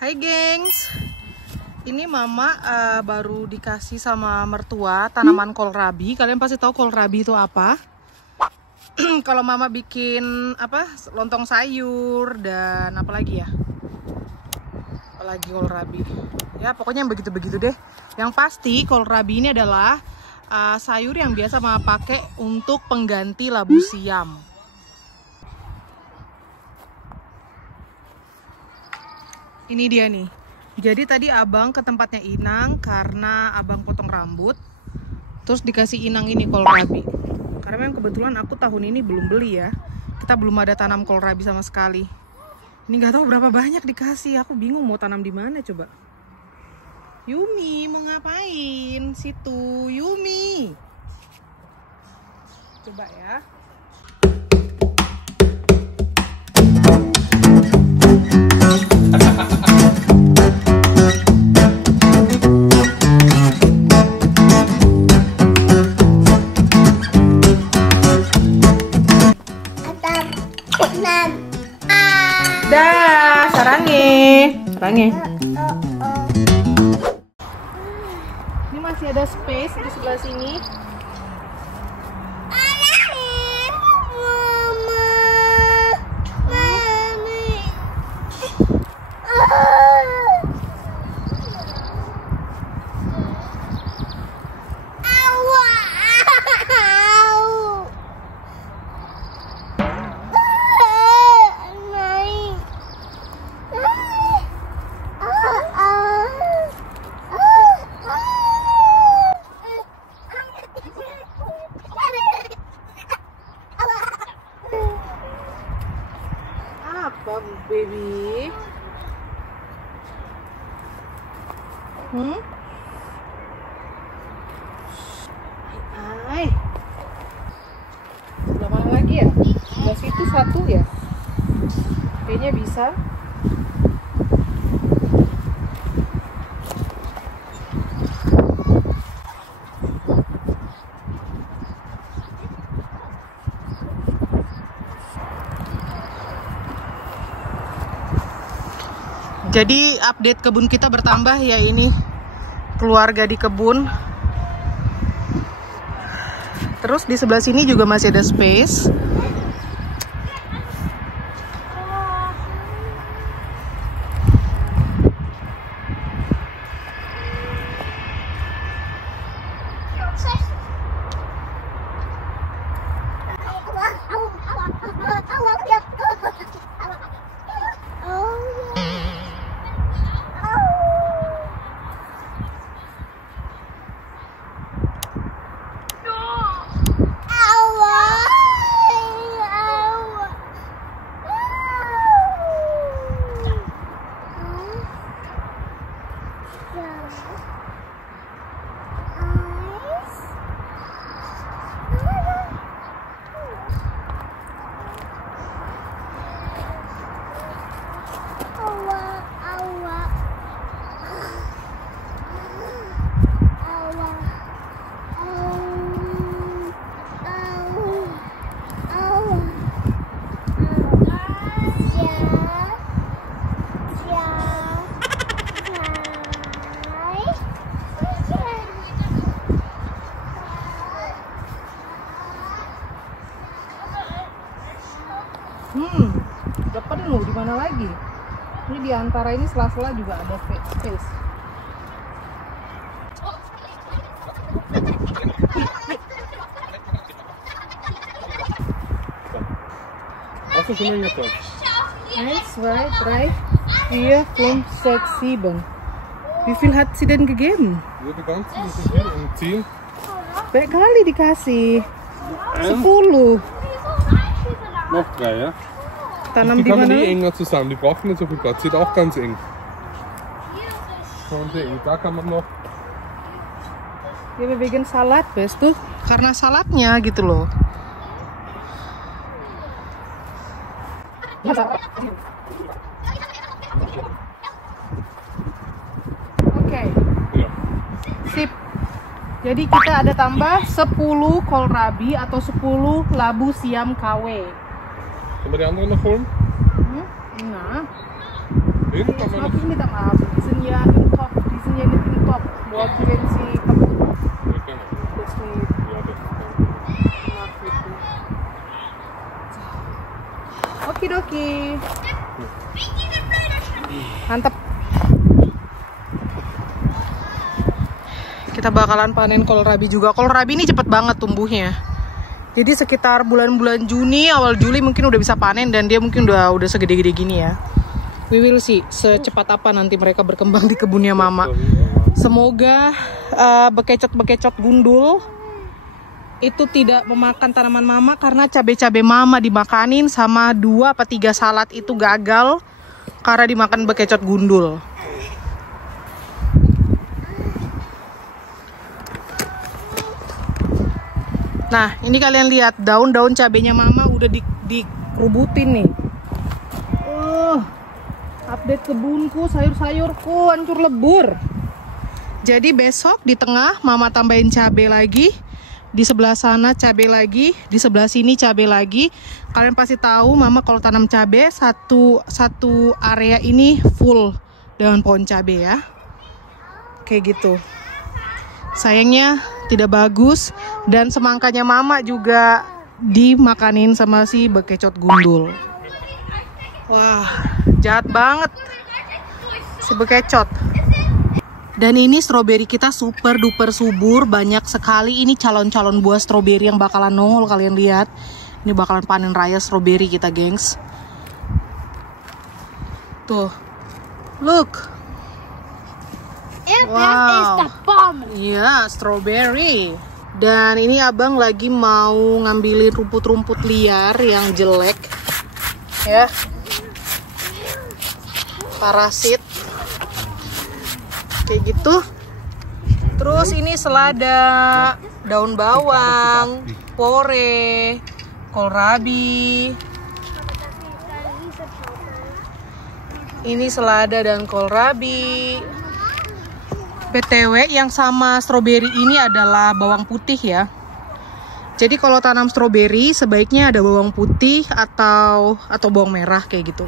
Hai gengs, ini mama baru dikasih sama mertua tanaman kohlrabi. Kalian pasti tahu kohlrabi itu apa? Kalau mama bikin apa lontong sayur dan apa lagi ya? Apalagi kohlrabi. Ya pokoknya yang begitu-begitu deh. Yang pasti kohlrabi ini adalah sayur yang biasa mama pakai untuk pengganti labu siam. Ini dia nih. Jadi tadi abang ke tempatnya Inang karena abang potong rambut. Terus dikasih Inang ini kohlrabi. Karena memang kebetulan aku tahun ini belum beli ya. Kita belum ada tanam kohlrabi sama sekali. Ini nggak tahu berapa banyak dikasih. Aku bingung mau tanam di mana coba. Yumi mau ngapain? Situ Yumi. Coba ya. Dah, sarange. Ini masih ada space di sebelah sini. Apa baby? Hai. Udah mana lagi ya? Sebelah situ satu ya? Kayaknya bisa. Jadi update kebun kita bertambah ya, ini keluarga di kebun. Terus di sebelah sini juga masih ada space. Udah penuh, di mana lagi? Ini di antara ini sela-sela juga ada space. Hast du schon mal geguckt? 1, 2, 3, 4, 5, 6, 7. Wie viel hat sie denn gegeben? Ja, die ganzen, das ist wieder um 10. Banyak kali dikasih. 10. Noch 3, ja? Tanam Die di kommen mana? enger zusammen, die brauchen nicht so viel Platz. Sie ist auch ganz eng. Schon sehr eng. Da kann man noch. Ya bikin salad, bes tuh. Karena saladnya gitu loh. Oke. Ja. Sip. Jadi kita ada tambah 10 kohlrabi atau 10 labu siam KW. Sollen wir die anderen noch holen? Nah. Hinten kann man Mag nicht. ich nicht am Abend. Die sind ja im Top. Die sind ja nicht im Top. Buat wenn sie kaputt. Ja, genau. Das nicht. Ja, das ist Mag gitu. Okidoki. Mantap. Kita bakalan panen kohlrabi juga. Kohlrabi ini cepet banget tumbuhnya. Jadi sekitar bulan-bulan Juni, awal Juli mungkin udah bisa panen dan dia mungkin udah segede-gede gini ya. We will see secepat apa nanti mereka berkembang di kebunnya Mama. Semoga bekecot-bekecot gundul itu tidak memakan tanaman Mama karena cabai-cabai Mama dimakanin sama 2 atau 3 salad itu gagal karena dimakan bekecot gundul. Nah, ini kalian lihat daun-daun cabenya Mama udah dikerubutin nih. Update kebunku, sayur-sayurku hancur lebur. Jadi besok di tengah Mama tambahin cabai lagi. Di sebelah sana cabai lagi, di sebelah sini cabai lagi. Kalian pasti tahu Mama kalau tanam cabai satu area ini full dengan pohon cabai ya. Kayak gitu. Sayangnya tidak bagus dan semangkanya Mama juga dimakanin sama si bekecot gundul. Wah, jahat banget si bekecot. Dan ini stroberi kita super duper subur, banyak sekali. Ini calon-calon buah stroberi yang bakalan nongol, kalian lihat. Ini bakalan panen raya stroberi kita, gengs. Tuh. Look. Wow. Iya, strawberry. Dan ini abang lagi mau ngambilin rumput-rumput liar yang jelek. Ya. Parasit. Kayak gitu. Terus ini selada, daun bawang, pore, kohlrabi. Ini selada dan kohlrabi. BTW yang sama stroberi ini adalah bawang putih ya. Jadi kalau tanam stroberi sebaiknya ada bawang putih atau bawang merah kayak gitu.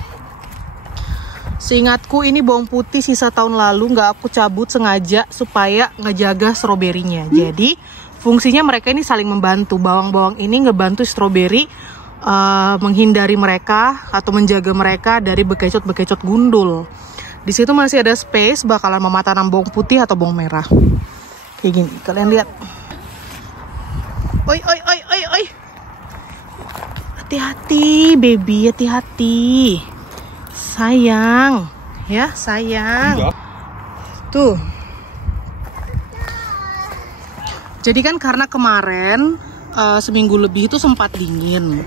Seingatku ini bawang putih sisa tahun lalu nggak aku cabut sengaja supaya ngejaga stroberinya. Jadi fungsinya mereka ini saling membantu. Bawang-bawang ini ngebantu stroberi menghindari mereka atau menjaga mereka dari bekecot-bekecot gundul. Di situ masih ada space, bakalan Mama tanam bawang putih atau bawang merah. Kayak gini, kalian lihat. Oi. Hati-hati, baby, hati-hati. Sayang, ya sayang. Tuh. Jadi kan karena kemarin seminggu lebih itu sempat dingin.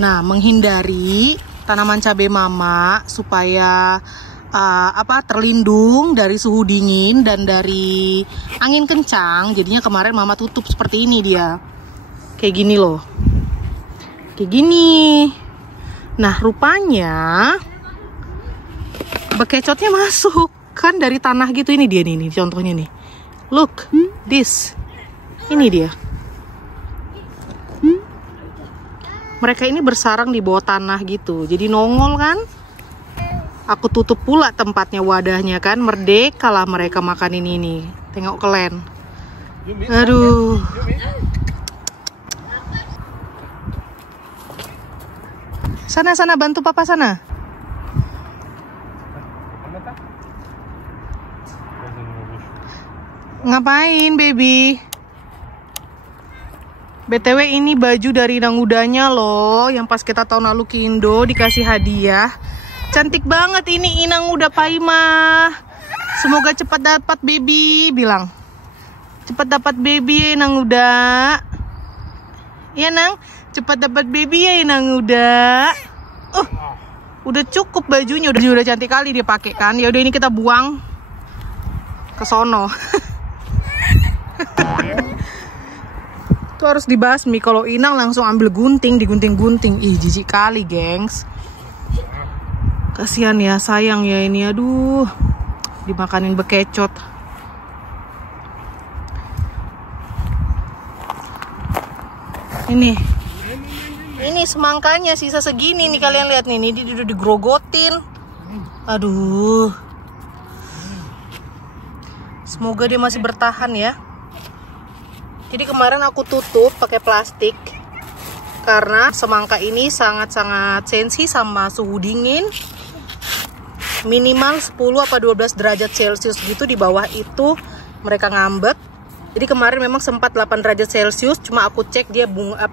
Nah, menghindari tanaman cabai Mama supaya terlindung dari suhu dingin dan dari angin kencang. Jadinya kemarin Mama tutup seperti ini dia. Kayak gini loh. Kayak gini. Nah, rupanya bekecotnya masuk kan dari tanah gitu. Ini dia nih contohnya nih. Look, this. Ini dia. Mereka ini bersarang di bawah tanah gitu. Jadi nongol kan? Aku tutup pula tempatnya, wadahnya kan. Merdeka lah mereka makan ini. Tengok kalian. Aduh. Sana bantu papa sana. Ngapain, baby? BTW ini baju dari Inang Udanya loh, yang pas kita tahun lalu ke Indo dikasih hadiah. Cantik banget ini Inang Uda Paima. Semoga cepat dapat baby, bilang. Cepat dapat baby ya Inang Uda. Iya Nang, cepat dapat baby ya Inang Uda. Udah cukup bajunya, udah cantik kali dia pakai kan. Ya udah ini kita buang ke sono. Itu harus dibasmi. Kalau Inang langsung ambil gunting, digunting-gunting. Ih, jijik kali, gengs. Kasihan ya, sayang ya ini. Aduh, dimakanin bekecot. Ini semangkanya sisa segini nih, kalian lihat nih. Ini udah digrogotin. Aduh. Semoga dia masih bertahan ya. Jadi kemarin aku tutup pakai plastik karena semangka ini sangat-sangat sensi sama suhu dingin. Minimal 10 apa 12 derajat Celcius gitu, di bawah itu mereka ngambek. Jadi kemarin memang sempat 8 derajat Celcius, cuma aku cek dia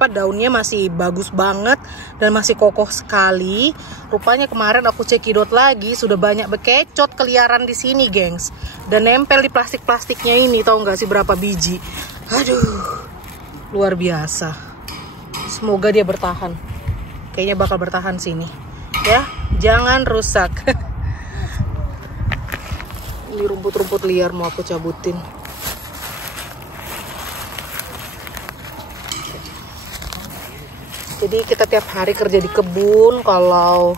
daunnya masih bagus banget dan masih kokoh sekali. Rupanya kemarin aku cekidot lagi, sudah banyak bekecot keliaran di sini, gengs. Dan nempel di plastik-plastiknya ini, tahu nggak sih berapa biji? Aduh, luar biasa. Semoga dia bertahan. Kayaknya bakal bertahan sini. Ya, jangan rusak. Ini rumput-rumput liar mau aku cabutin. Jadi kita tiap hari kerja di kebun kalau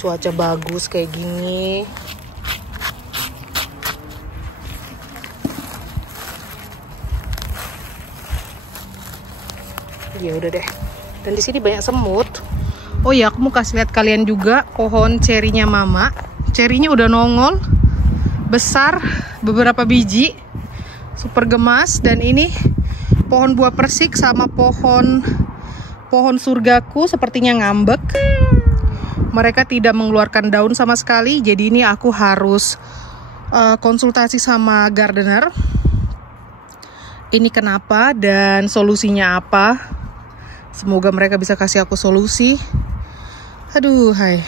cuaca bagus kayak gini. Ya udah deh. Dan di sini banyak semut. Oh ya, aku mau kasih lihat kalian juga pohon cerinya Mama. Cerinya udah nongol, besar, beberapa biji, super gemas. Dan ini pohon buah persik sama pohon surgaku sepertinya ngambek. Mereka tidak mengeluarkan daun sama sekali. Jadi ini aku harus konsultasi sama gardener. Ini kenapa dan solusinya apa. Semoga mereka bisa kasih aku solusi. Aduh, hai.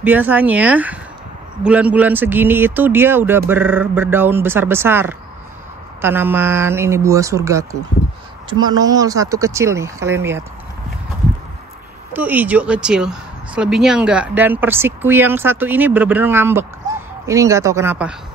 Biasanya bulan-bulan segini itu dia udah berdaun besar-besar. Tanaman ini buah surgaku. Cuma nongol satu kecil nih, kalian lihat. Tuh hijau kecil, selebihnya enggak. Dan persikku yang satu ini bener-bener ngambek. Ini nggak tahu kenapa.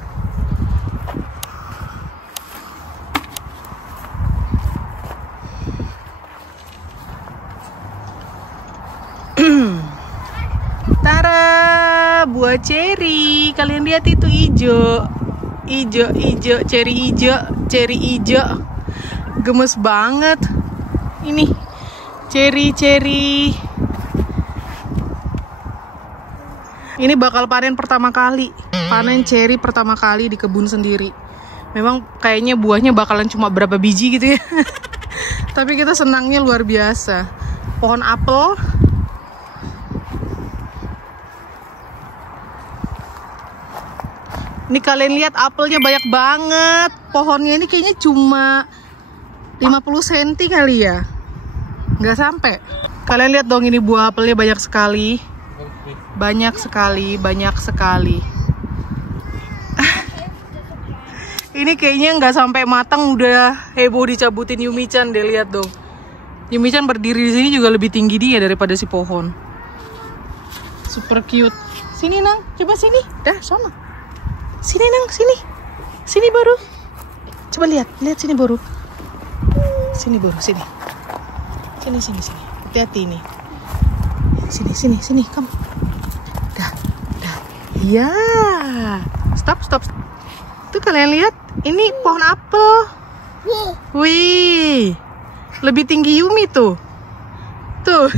Tara, buah ceri. Kalian lihat itu hijau. Hijau, ceri hijau. Gemes banget. Ini ceri. Ini bakal panen pertama kali. Panen ceri pertama kali di kebun sendiri. Memang kayaknya buahnya bakalan cuma berapa biji gitu ya. Tapi kita senangnya luar biasa. Pohon apel. Ini kalian lihat apelnya banyak banget. Pohonnya ini kayaknya cuma 50 cm kali ya. Nggak sampai. Kalian lihat dong, ini buah apelnya banyak sekali. Banyak sekali. Ini kayaknya nggak sampai matang udah heboh dicabutin Yumi-chan deh, lihat dong. Yumi-chan berdiri di sini juga lebih tinggi dia daripada si pohon. Super cute. Sini Nang, coba sini. Dah, sama. Sini Nang, sini. Sini baru. Coba lihat sini baru. Sini baru, sini. Sini. Hati-hati nih. Sini, kamu. Dah. Iya. Stop. Tuh kalian lihat, ini pohon apel. Wih. Lebih tinggi Yumi tuh. Tuh.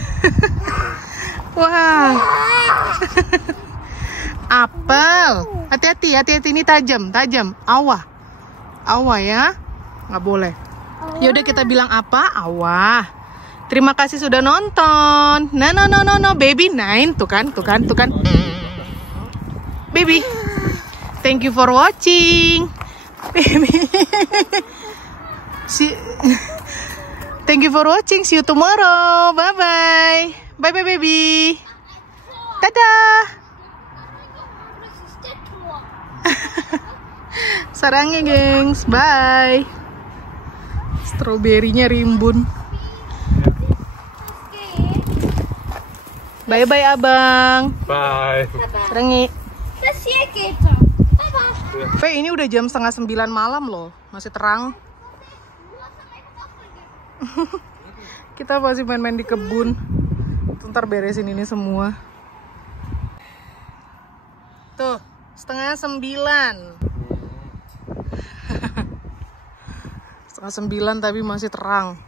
Wah. Apel. Hati-hati ini tajam. Awas ya. Nggak boleh. Yaudah kita bilang apa? Awas. Terima kasih sudah nonton. No, baby 9. Tuh kan. Baby. Thank you for watching. Baby. Thank you for watching. See you tomorrow. Bye. Bye baby. Dadah. Sarangnya gengs. Bye. Stroberinya rimbun. Bye abang. Bye. Sarangi. Ini udah jam 8:30 malam loh. Masih terang. Kita masih main-main di kebun. Ntar beresin ini semua. Tuh, 8:30. 8:30 tapi masih terang.